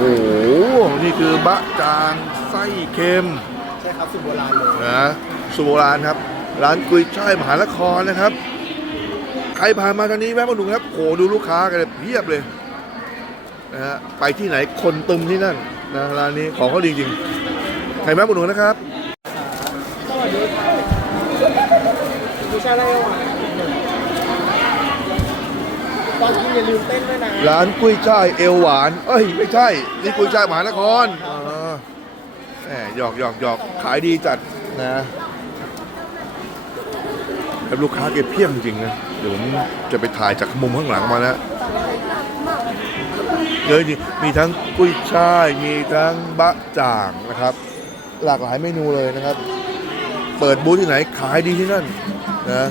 โอ้โหนี่คือบะจางไส้เค็มใช่ครับสูตรโบราณเลยนะสุโบราณครับ ร้านกุยช่ายมหานครนะครับ ใครผ่านมาทางนี้แวะมาดูครับโอ้โหดูลูกค้ากันเลยเพียบเลยนะฮะไปที่ไหนคนตึมที่นั่นนะร้านนี้ของเขาดีจริงใครแวะมาดูนะครับสวัสดีครับไม่ใช่อะไรหวานตอน กินอย่าลืมเต้นด้วยนะร้านกุ้ยช่ายเอวหวาน เอ้ยไม่ใช่นี่กุ้ยช่ายมหานครอ๋อแหมหยอกหยอกหยอกขายดีจัดนะแล้วลูกค้าเก็บเพียบจริงๆนะเดี๋ยวผมจะไปถ่ายจากมุมข้างหลังมานะเยอะจริงมีทั้งกุ้ยช่ายมีทั้งบะจ่างนะครับ หลากหลายเมนูเลยนะครับ เปิดบูธที่ไหนขายดีที่นั่นนะ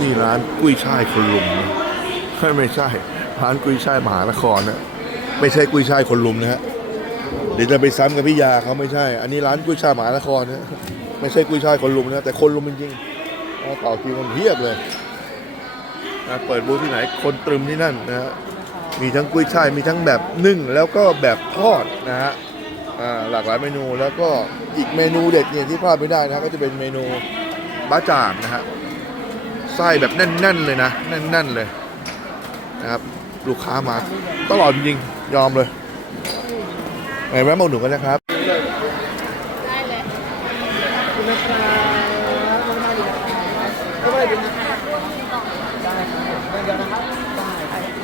นี่ร้านกุ้ยช่ายคนลุมนะไม่ไม่ใช่ ร้านกุ้ยช่ายมหานครนะไม่ใช่กุ้ยช่ายคนลุมนะฮะเดี๋ยวจะไปซ้ำกับพี่ยาเขาไม่ใช่ อันนี้ร้านกุ้ยช่ายมหานครนะไม่ใช่กุ้ยช่ายคนลุมนะแต่คนลุมจริงๆนะต่อคิวกันเพียบเลยเปิดบูธที่ไหนคนตรึมที่นั่นนะฮะมีทั้งกุ้ยช่ายมีทั้งแบบนึ่งแล้วก็แบบทอดนะฮะหลากหลายเมนูแล้วก็อีกเมนูเด็ดเนี่ยที่พลาดไม่ได้นะก็จะเป็นเมนูบ้าจ่างนะฮะ ส้แบบแน่น ๆ เลยนะ แน่น ๆ เลยนะครับลูกค้ามาตลอดจริงๆยอมเลยไงแวะมาหนุนกันนะครับได้เลยคุณนะครับขอบคุณมากดีนะครับขอบคุณดีนะครับได้ครับเดี๋ยวนะครับได้ครับ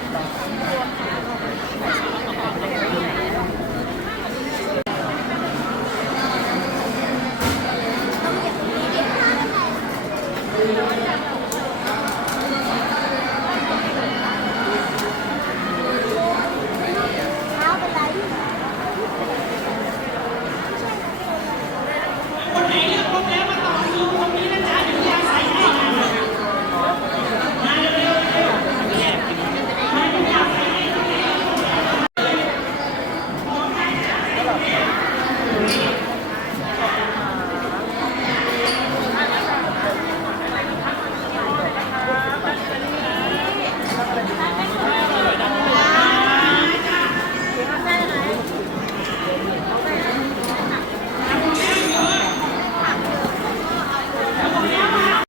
ไ